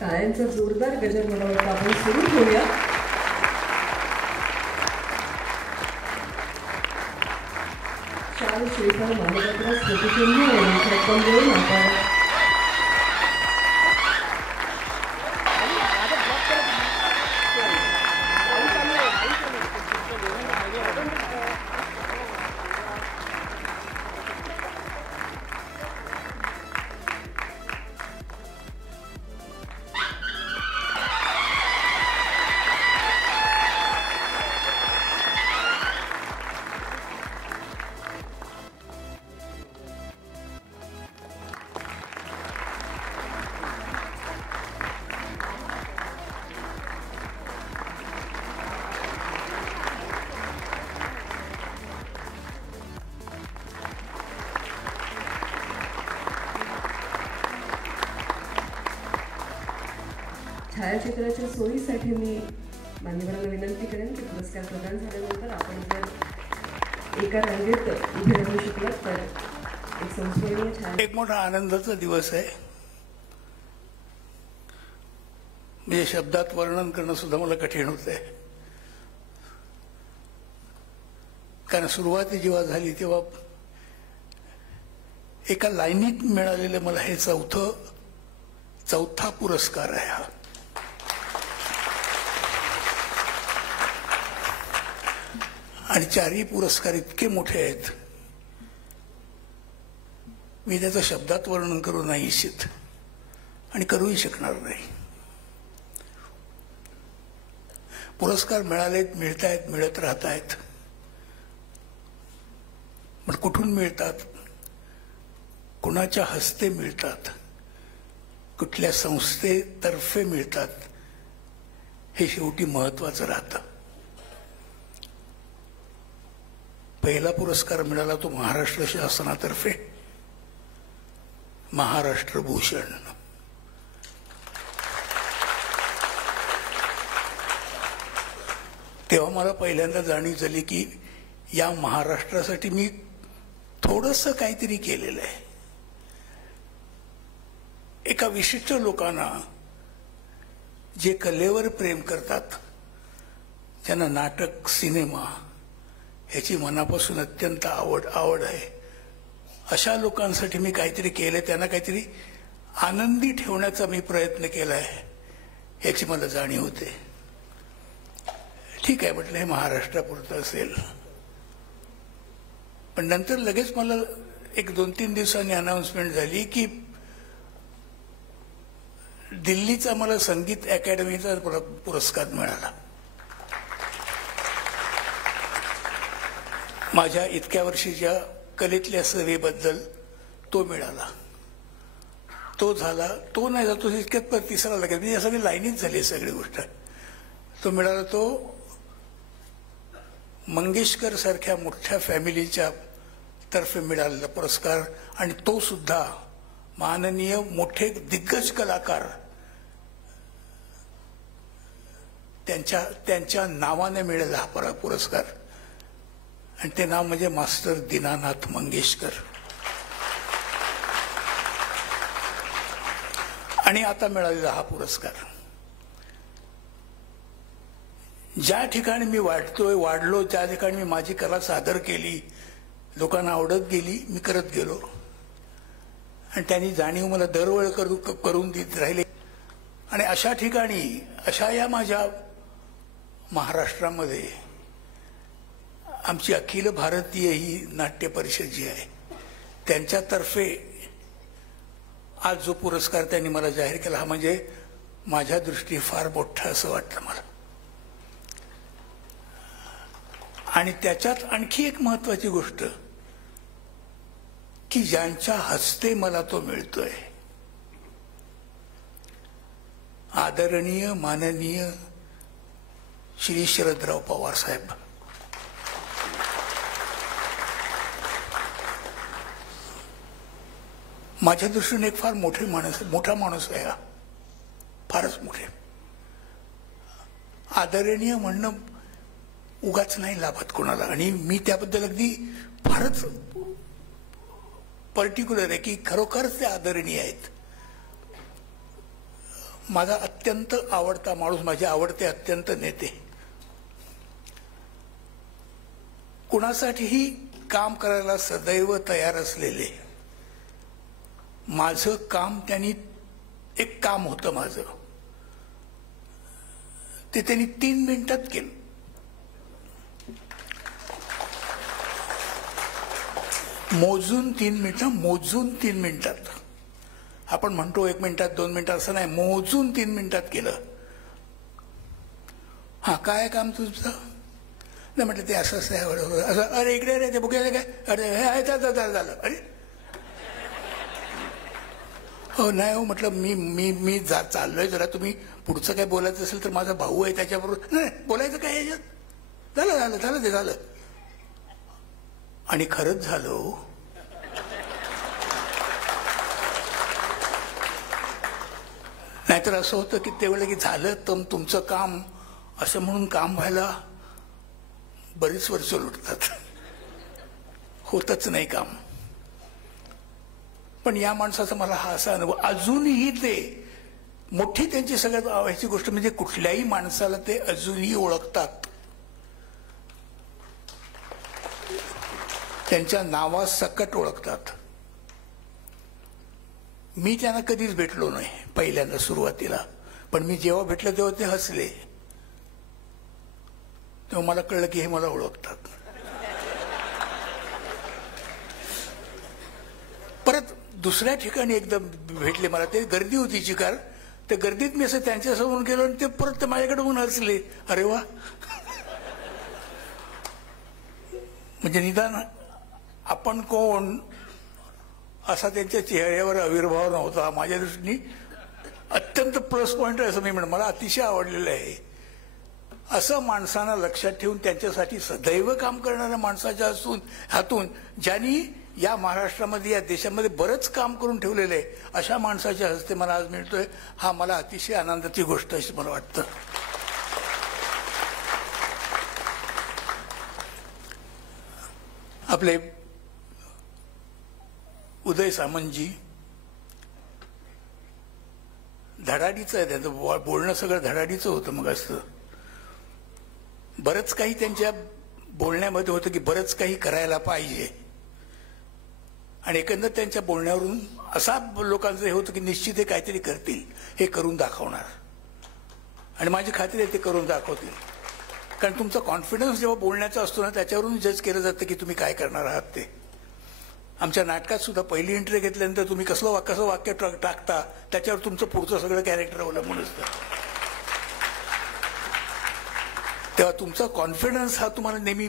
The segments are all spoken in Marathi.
टाळ्यांचा जोरदार गजर मला वाटतं आपण सुरू ठेवूया. चार श्रीफळ मानपत्र स्मृतिचिन्ह आणि रक्कम देऊन आपण छायाचित्राच्या सोयीसाठी मी मान्यवरांना विनंती करेन की पुरस्कार प्रदान झाल्यानंतर आपण जर एका रांगेत उभे राहू शकलात तर एक संस्मरणीय छाया. एक मोठा आनंदाचा दिवस आहे. म्हणजे शब्दात वर्णन करणं सुद्धा मला कठीण होतंय. कारण सुरुवाती जेव्हा झाली तेव्हा एका लाईनीत मिळालेलं मला हे चौथा पुरस्कार आहे हा. आणि चारही पुरस्कार इतके मोठे आहेत मी त्याचं शब्दात वर्णन करू नाही इच्छित आणि करूही शकणार नाही. पुरस्कार मिळालेत, मिळतायत, मिळत राहत आहेत. पण कुठून मिळतात, कुणाच्या हस्ते मिळतात, कुठल्या संस्थेतर्फे मिळतात हे शेवटी महत्वाचं राहतं. पहिला पुरस्कार मिळाला तो महाराष्ट्र शासनातर्फे महाराष्ट्र भूषण. तेव्हा मला पहिल्यांदा जाणीव झाली की या महाराष्ट्रासाठी मी थोडंसं काहीतरी केलेलं आहे. एका विशिष्ट लोकांना जे कलेवर प्रेम करतात, ज्यांना नाटक, सिनेमा ह्याची मनापासून अत्यंत आवड आहे, अशा लोकांसाठी मी काहीतरी केलं, त्यांना काहीतरी आनंदी ठेवण्याचा मी प्रयत्न केला आहे याची मला जाणीव होते. ठीक आहे म्हटलं, हे महाराष्ट्रापुरतं असेल. पण नंतर लगेच मला एक 2-3 दिवसांनी अनाउन्समेंट झाली की दिल्लीचा मला संगीत अकॅडमीचा पुरस्कार मिळाला. माझ्या इतक्या वर्षीच्या कलेतल्या सेवेबद्दल तो मिळाला. तो झाला, तो नाही जातो इतक्यात पर तिसरा लागेल. म्हणजे या सगळी लाईनीच झाली सगळी गोष्ट. तो मिळाला तो मंगेशकर सारख्या मोठ्या फॅमिलीच्या तर्फे मिळालेला पुरस्कार. आणि तो सुद्धा माननीय मोठे दिग्गज कलाकार त्यांच्या नावाने मिळाला हा पुरस्कार. आणि ते नाव म्हणजे मास्टर दीनानाथ मंगेशकर. आणि आता मिळालेला हा पुरस्कार ज्या ठिकाणी मी वाढलो त्या ठिकाणी मी माझी कला सादर केली, लोकांना आवडत गेली, मी करत गेलो. आणि त्यांनी जाणीव मला दरवेळ करून देत राहिले. आणि अशा ठिकाणी, अशा या माझ्या महाराष्ट्रामध्ये आमची अखिल भारतीय ही नाट्य परिषद जी आहे त्यांच्यातर्फे आज जो पुरस्कार त्यांनी मला जाहीर केला हा म्हणजे माझ्या दृष्टीने फार मोठा असं वाटतं मला. आणि त्याच्यात आणखी एक महत्वाची गोष्ट की ज्यांच्या हस्ते मला तो मिळतोय, आदरणीय माननीय श्री शरदराव पवार साहेब. माझ्या दृष्टीने एक फार मोठा माणूस आहे हा, फारच मोठे. आदरणीय म्हणणं उगाच नाही लाभत कोणाला. आणि मी त्याबद्दल अगदी फारच पर्टिक्युलर आहे की खरोखरच ते आदरणीय आहेत. माझा अत्यंत आवडता माणूस, माझे आवडते अत्यंत नेते, कुणासाठीही काम करायला सदैव तयार असलेले, माझं काम त्यांनी, एक काम होतं माझं, ते त्यांनी 3 मिनिटात केलं. मोजून 3 मिनिटात. आपण म्हणतो 1 मिनिटात 2 मिनिटात, असं नाही, मोजून 3 मिनिटात केलं. हा काय काम तुझं? नाही म्हटलं ते असं असं असं. अरे इकडे रे, ते बघायला काय, अरे हे झालं. अरे हो नाही हो म्हटलं, मी चाललोय जरा, तुम्ही पुढचं काय बोलायचं असेल तर माझा भाऊ आहे त्याच्याबरोबर, नाही बोलायचं काय याच्यात, झालं ते झालं. आणि खरंच झालं. नाहीतर असं होतं की तेवढं की झालं तर तुमचं काम असं म्हणून काम व्हायला बरीच वर्ष लुटतात, होतच नाही काम. पण या माणसाचा मला हा असा अनुभव अजूनही, ते मोठी त्यांची सगळ्यात आवडीची गोष्ट म्हणजे कुठल्याही माणसाला ते अजूनही ओळखतात, त्यांच्या नावासकट ओळखतात. मी त्यांना कधीच भेटलो नाही पहिल्यांदा सुरुवातीला, पण मी जेव्हा भेटलं तेव्हा ते हसले, तेव्हा मला कळलं की हे मला ओळखतात. परत दुसऱ्या ठिकाणी एकदा भेटले मला, ते गर्दी होती चिकार, त्या गर्दीत मी असं त्यांच्यासमोर गेलो आणि ते परत ते माझ्याकडे होऊन हसले. अरे वा, म्हणजे निदान आपण कोण असा त्यांच्या चेहऱ्यावर आविर्भाव नव्हता. माझ्या दृष्टीने अत्यंत प्लस पॉइंट आहे असं मी म्हणतो, मला अतिशय आवडलेलं आहे. असं माणसांना लक्षात ठेवून त्यांच्यासाठी सदैव काम करणाऱ्या माणसाच्या हातून, ज्यांनी या महाराष्ट्रामध्ये, या देशामध्ये बरंच काम करून ठेवलेलं आहे, अशा माणसाच्या हस्ते मला आज मिळतोय, हा मला अतिशय आनंदाची गोष्ट आहे मला वाटतं. आपले उदय सामंतजी धडाडीचं आहे, त्यांचं बोलणं सगळं धडाडीचं होतं. मग असं बरंच काही त्यांच्या बोलण्यामध्ये होतं की बरंच काही करायला पाहिजे, आणि एकंदर त्यांच्या बोलण्यावरून असा लोकांचं हे होतं की निश्चित हे काहीतरी करतील, हे करून दाखवणार, आणि माझी खात्री आहे ते करून दाखवतील. कारण तुमचा कॉन्फिडन्स जेव्हा बोलण्याचा असतो ना, त्याच्यावरून जज केलं जातं की तुम्ही काय करणार आहात ते. आमच्या नाटकात सुद्धा पहिली एंट्री घेतल्यानंतर तुम्ही कसं वाक्य टाकता त्याच्यावर तुमचं पुढचं सगळं कॅरेक्टर अवलंबून असतं. तेव्हा तुमचा कॉन्फिडन्स हा तुम्हाला नेहमी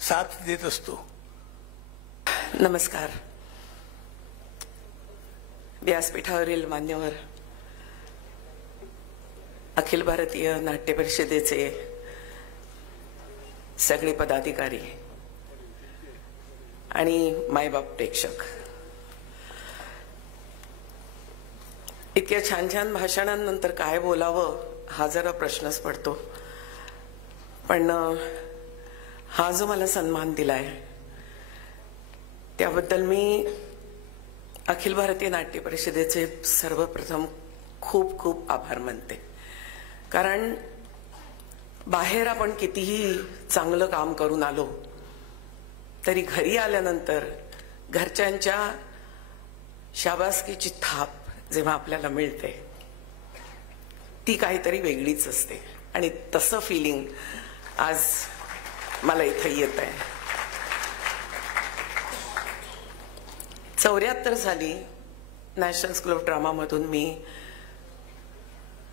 साथ देत असतो. नमस्कार. व्यासपीठावरील मान्यवर, अखिल भारतीय नाट्य परिषदेचे सगळे पदाधिकारी आणि मायबाप प्रेक्षक, इतक्या छान छान भाषणांनंतर काय बोलावं हा जरा प्रश्नच पडतो. पण हा जो मला सन्मान दिलाय त्याबद्दल मी अखिल भारतीय नाट्य परिषदेचे सर्वप्रथम खूप खूप आभार मानते. कारण बाहेर आपण कितीही चांगलं काम करून आलो तरी घरी आल्यानंतर घरच्यांच्या शाबासकीची थाप जेव्हा आपल्याला मिळते ती काहीतरी वेगळीच असते, आणि तसं फिलिंग आज मला इथे येत आहे. 74 साली नॅशनल स्कूल ऑफ ड्रामामधून मी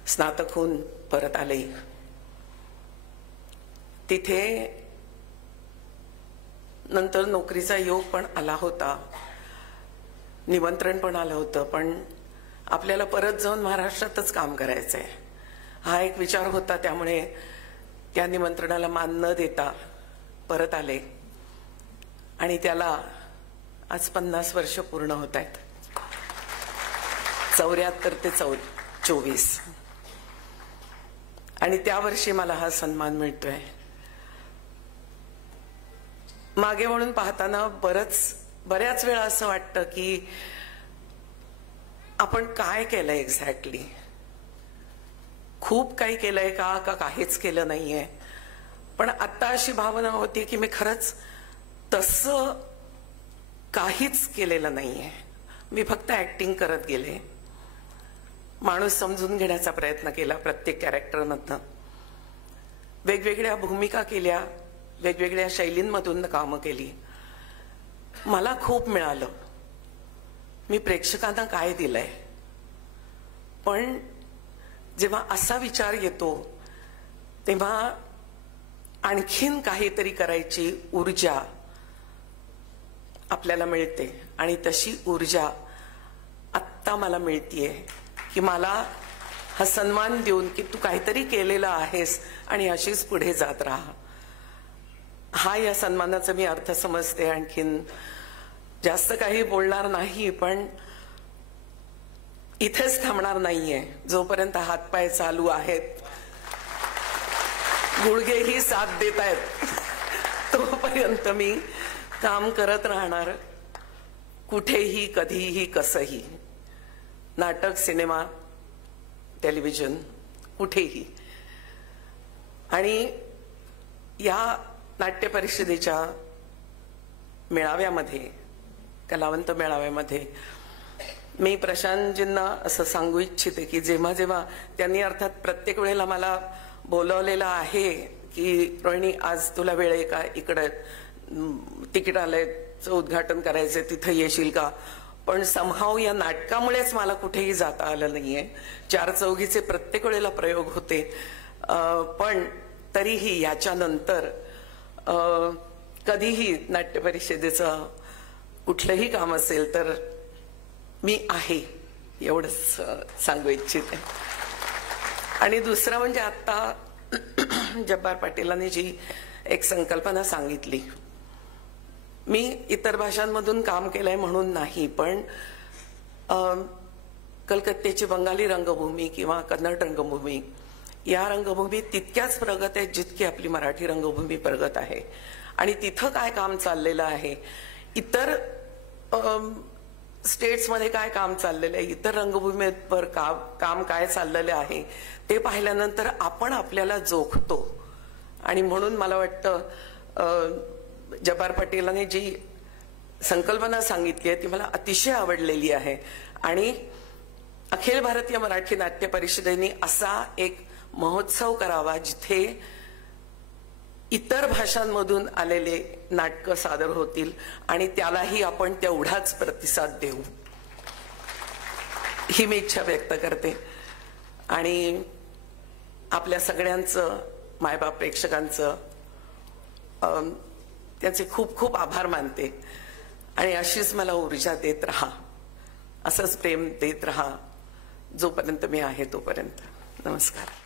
स्नातक होऊन परत आले. तिथे नंतर नोकरीचा योग पण आला होता, निमंत्रण पण आलं होतं, पण आपल्याला परत जाऊन महाराष्ट्रातच काम करायचंय हा एक विचार होता. त्यामुळे त्या निमंत्रणाला मान न देता परत आले, आणि त्याला आज 50 वर्ष पूर्ण होत आहेत. 74 ते 24, आणि त्या वर्षी मला हा सन्मान मिळतोय. मागे वळून पाहताना बऱ्याच वेळा असं वाटतं की आपण काय केलं एक्झॅक्टली, खूप काही केलंय का काहीच केलं नाहीये. पण आता अशी भावना होती की मी खरंच तसं काहीच केलेलं नाहीये. मी फक्त ऍक्टिंग करत गेले, माणूस समजून घेण्याचा प्रयत्न केला प्रत्येक कॅरेक्टरमधनं, वेगवेगळ्या भूमिका केल्या, वेगवेगळ्या शैलींमधून कामं केली. मला खूप मिळालं. मी प्रेक्षकांना काय दिलंय. पण जेव्हा असा विचार येतो तेव्हा आणखीन काहीतरी करायची ऊर्जा आपल्याला मिळते. आणि तशी ऊर्जा आत्ता मला मिळतीये की मला हा सन्मान देऊन की तू काहीतरी केलेलं आहेस आणि अशीच पुढे जात राहा. हा या सन्मानाचा मी अर्थ समजते. आणखीन जास्त काही बोलणार नाही, पण इथेच थांबणार नाहीये. जोपर्यंत हातपाय चालू आहेत, गुडघेही साथ देत आहेत, तोपर्यंत मी काम करत राहणार. कुठेही, कधीही, कसंही. नाटक, सिनेमा, टेलिव्हिजन, कुठेही. आणि या नाट्य परिषदेच्या मेळाव्यामध्ये, कलावंत मेळाव्यामध्ये मी प्रशांतजींना असं सांगू इच्छिते की जेव्हा जेव्हा त्यांनी अर्थात प्रत्येक वेळेला मला बोलवलेलं आहे की रोहिणी आज तुला वेळ आहे का, इकडं तिकिटालयाचं उद्घाटन करायचंय, तिथं येशील का. पण समहाव या नाटकामुळेच मला कुठेही जाता आलं नाहीये. 4-4 प्रत्येक वेळेला प्रयोग होते. पण तरीही याच्यानंतर कधीही नाट्य परिषदेचं कुठलंही काम असेल तर मी आहे, एवढंच सांगू इच्छिते. आणि दुसरं म्हणजे आता जब्बार पाटीलांनी जी एक संकल्पना सांगितली, मी इतर भाषांमधून काम केलंय म्हणून नाही, पण कलकत्त्याची बंगाली रंगभूमी किंवा कन्नड रंगभूमी, या रंगभूमी तितक्याच प्रगत आहेत जितकी आपली मराठी रंगभूमी प्रगत आहे. आणि तिथं काय काम चाललेलं आहे, इतर स्टेट्समध्ये काय काम चाललेलं आहे, इतर रंगभूमीवर काम काय चाललेलं आहे, ते पाहिल्यानंतर आपण आपल्याला जोखतो. आणि म्हणून मला वाटतं जब्बार पाटीलांनी जी संकल्पना सांगितली आहे ती मला अतिशय आवडलेली आहे. आणि अखिल भारतीय मराठी नाट्य परिषदेने असा एक महोत्सव करावा जिथे इतर भाषांमधून आलेले नाटकं सादर होतील आणि त्यालाही आपण तेवढाच प्रतिसाद देऊ, ही मी इच्छा व्यक्त करते. आणि आपल्या सगळ्यांचं, मायबाप प्रेक्षकांचं, त्यांचे खूप खूप आभार मानते. आणि अशीच मला ऊर्जा देत राहा, असंच प्रेम देत राहा जोपर्यंत मी आहे तोपर्यंत. नमस्कार.